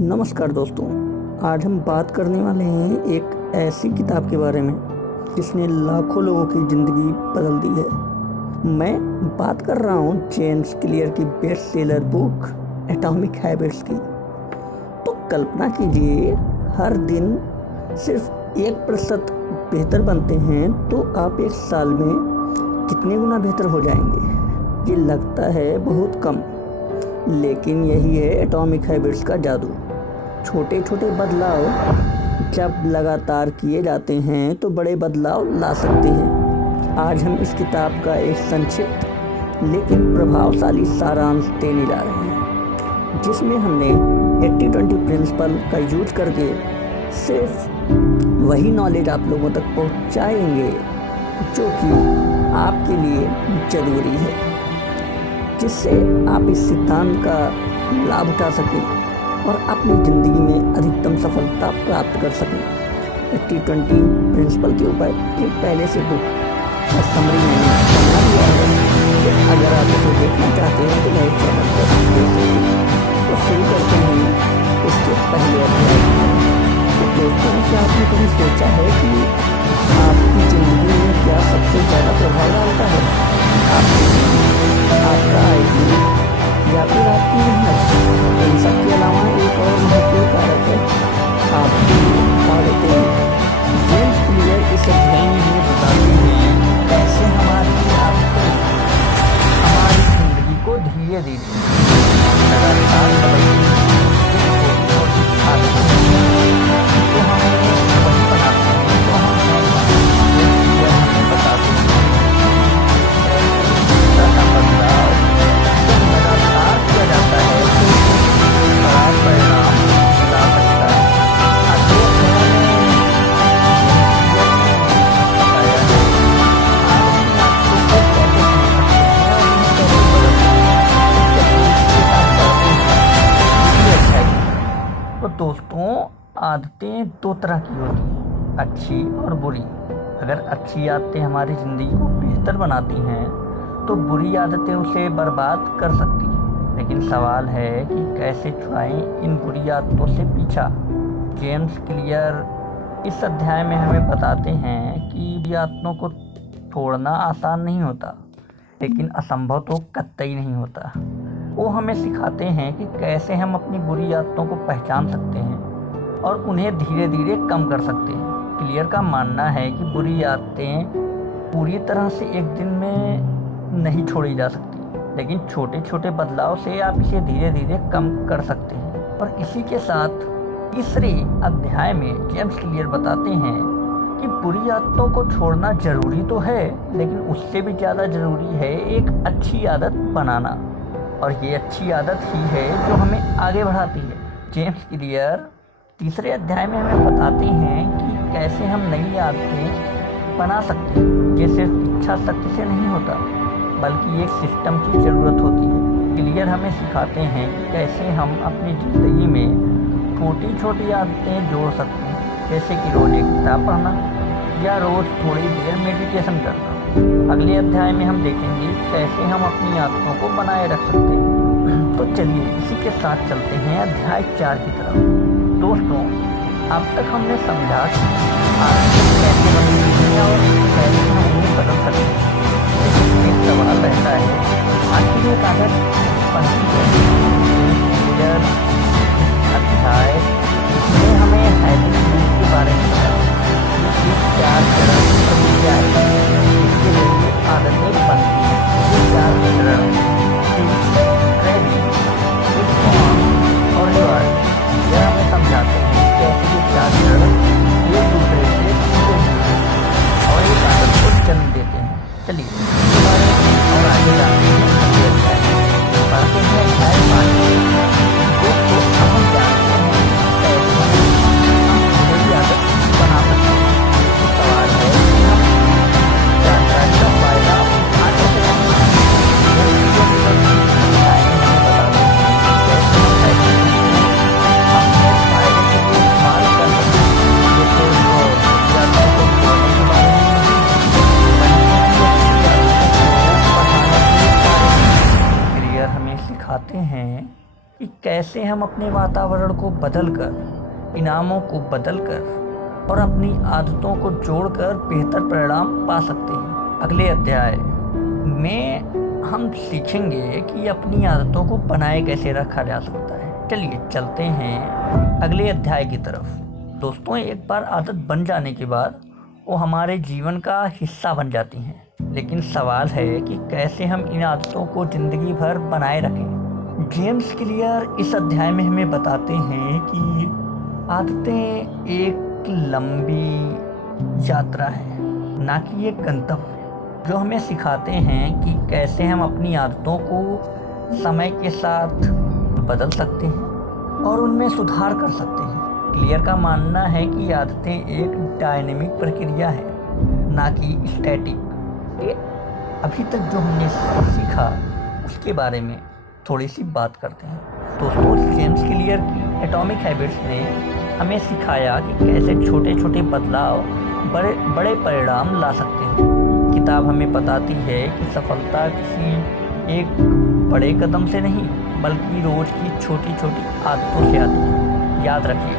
नमस्कार दोस्तों। आज हम बात करने वाले हैं एक ऐसी किताब के बारे में जिसने लाखों लोगों की ज़िंदगी बदल दी है। मैं बात कर रहा हूँ जेम्स क्लियर की best seller book atomic habits की। तो कल्पना कीजिए, हर दिन सिर्फ 1% बेहतर बनते हैं तो आप एक साल में कितने गुना बेहतर हो जाएंगे। ये लगता है बहुत कम, लेकिन यही है एटॉमिक हैबिट्स का जादू। छोटे छोटे बदलाव जब लगातार किए जाते हैं तो बड़े बदलाव ला सकते हैं। आज हम इस किताब का एक संक्षिप्त लेकिन प्रभावशाली सारांश देने जा रहे हैं, जिसमें हमने 80-20 प्रिंसिपल का यूज करके सिर्फ वही नॉलेज आप लोगों तक पहुंचाएंगे जो कि आपके लिए ज़रूरी है, जिससे आप इस सिद्धांत का लाभ उठा सकें और अपनी ज़िंदगी में अधिकतम सफलता प्राप्त कर सकें। 80-20 प्रिंसिपल के ऊपर एक पहले से बुक का समरी मैंने बना दिया है, तो अगर आप इसे देखना चाहते हैं तो मेरे चैनल पर देख सकते हैं। तो शुरू करते हैं इसके पहले अध्याय। तो दोस्तों, क्या आपने कभी सोचा है कि आपकी ज़िंदगी में क्या सबसे ज़्यादा प्रभाव डालता है? आपका आईक्यू या फिर आपकी मेहनत? इन सबके अलावा एक और महत्वपूर्ण कारक है आपकी आदतें। जेम्स क्लियर इस अध्याय में हमें बताते हैं कि कैसे हमारी आदतें हमारी जिंदगी को धीरे धीरे लगातार बदलती हैं। आदतें जो हमें वही बनाती हैं, जो हमें बताती हैं बदलाव जब लगातार किया जाता है तो खराब परिणाम ला सकता है। तो दोस्तों, आदतें दो तरह की होती हैं, अच्छी और बुरी। अगर अच्छी आदतें हमारी ज़िंदगी को बेहतर बनाती हैं तो बुरी आदतें उसे बर्बाद कर सकती हैं। लेकिन सवाल है कि कैसे छुड़ाएं इन बुरी आदतों से पीछा। जेम्स क्लियर इस अध्याय में हमें बताते हैं कि बुरी आदतों को छोड़ना आसान नहीं होता, लेकिन असंभव तो कतई नहीं होता। वो हमें सिखाते हैं कि कैसे हम अपनी बुरी आदतों को पहचान सकते हैं और उन्हें धीरे धीरे कम कर सकते हैं। क्लियर का मानना है कि बुरी आदतें पूरी तरह से एक दिन में नहीं छोड़ी जा सकती, लेकिन छोटे छोटे बदलाव से आप इसे धीरे धीरे कम कर सकते हैं। और इसी के साथ तीसरे अध्याय में जेम्स क्लियर बताते हैं कि बुरी आदतों को छोड़ना जरूरी तो है, लेकिन उससे भी ज़्यादा ज़रूरी है एक अच्छी आदत बनाना, और ये अच्छी आदत ही है जो हमें आगे बढ़ाती है। जेम्स क्लियर तीसरे अध्याय में हमें बताते हैं कि कैसे हम नई आदतें बना सकते हैं। ये सिर्फ इच्छा शक्ति से नहीं होता, बल्कि एक सिस्टम की ज़रूरत होती है। क्लियर हमें सिखाते हैं कि कैसे हम अपनी ज़िंदगी में छोटी छोटी आदतें जोड़ सकते हैं, जैसे कि रोज़ एक किताब पढ़ना या रोज़ थोड़ी देर मेडिटेशन करना। अगले अध्याय में हम देखेंगे कैसे हम अपनी आदतों को बनाए रख सकते हैं। तो चलिए इसी के साथ चलते हैं अध्याय 4 की तरफ। दोस्तों, अब तक हमने समझा कि आदतें कैसे बनती हैं और कैसे हम उन्हें बदल सकते हैं। लेकिन एक सवाल रहता है, आखिर एक आदत बनती है? अध्याय में हमें हैबिट लूप के बारे में बताया। ये 4 चरण प्रक्रिया है जिसके जरिए आदतें बनती हैं। ये 4 चरण क्रेडिट, रिस्पॉन्स और रिवार्ड। यह हमें समझाते हैं कैसे ये 4 चरण एक दूसरे से जुड़े हुए हैं और एक आदत को जन्म देते हैं। चलिए इसके बारे में और आगे जानते हैं। अगले अध्याय पढ़ते हैं अध्याय 5। दोस्तों, कैसे हम अपने वातावरण को बदलकर, इनामों को बदलकर और अपनी आदतों को जोड़कर बेहतर परिणाम पा सकते हैं। अगले अध्याय में हम सीखेंगे कि अपनी आदतों को बनाए कैसे रखा जा सकता है। चलिए चलते हैं अगले अध्याय की तरफ। दोस्तों, एक बार आदत बन जाने के बाद वो हमारे जीवन का हिस्सा बन जाती हैं, लेकिन सवाल है कि कैसे हम इन आदतों को ज़िंदगी भर बनाए रखें। जेम्स क्लियर इस अध्याय में हमें बताते हैं कि आदतें एक लंबी यात्रा है, ना कि एक गंतव्य, जो हमें सिखाते हैं कि कैसे हम अपनी आदतों को समय के साथ बदल सकते हैं और उनमें सुधार कर सकते हैं। क्लियर का मानना है कि आदतें एक डायनेमिक प्रक्रिया है, ना कि स्टैटिक। अभी तक जो हमने सीखा उसके बारे में थोड़ी सी बात करते हैं। दोस्तों, जेम्स क्लियर की एटॉमिक हैबिट्स ने हमें सिखाया कि कैसे छोटे छोटे बदलाव बड़े बड़े परिणाम ला सकते हैं। किताब हमें बताती है कि सफलता किसी एक बड़े कदम से नहीं, बल्कि रोज़ की छोटी छोटी आदतों से आती है। याद रखिए,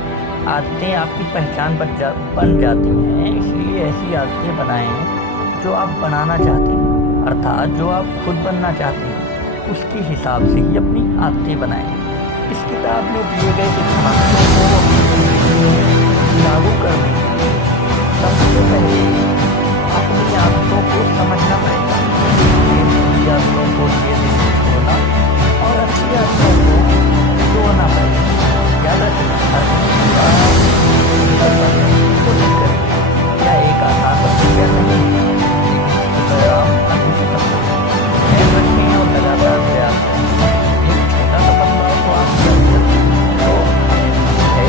आदतें आपकी पहचान बन जाती हैं, इसलिए ऐसी आदतें बनाएं जो आप बनाना चाहते हैं, अर्थात जो आप खुद बनना चाहते हैं उसके हिसाब से ही अपनी आदतें बनाएं। इस किताब में दिए गए सिद्धांतों को लागू करने के लिए सबसे पहले अपनी आदतों को समझना पड़ेगा। बुरी आदतों को धीरे धीरे छोड़ना और अच्छी आदतों को तोड़ना पड़ेगा। याद रखें, हर कोशिश करें। यह एक आसान प्रक्रिया नहीं है, लेकिन इसके परिणाम अद्भुत होते हैं। ध्यान रखें और लगातार प्रयास करें। एक छोटा सा बदलाव तो आप कर सकते हैं, तो हमें उम्मीद है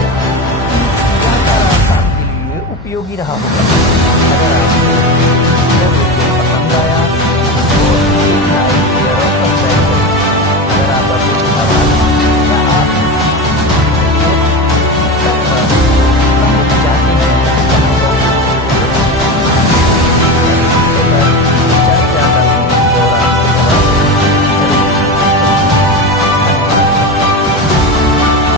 कि यह सारा आपके लिए उपयोगी रहा होगा।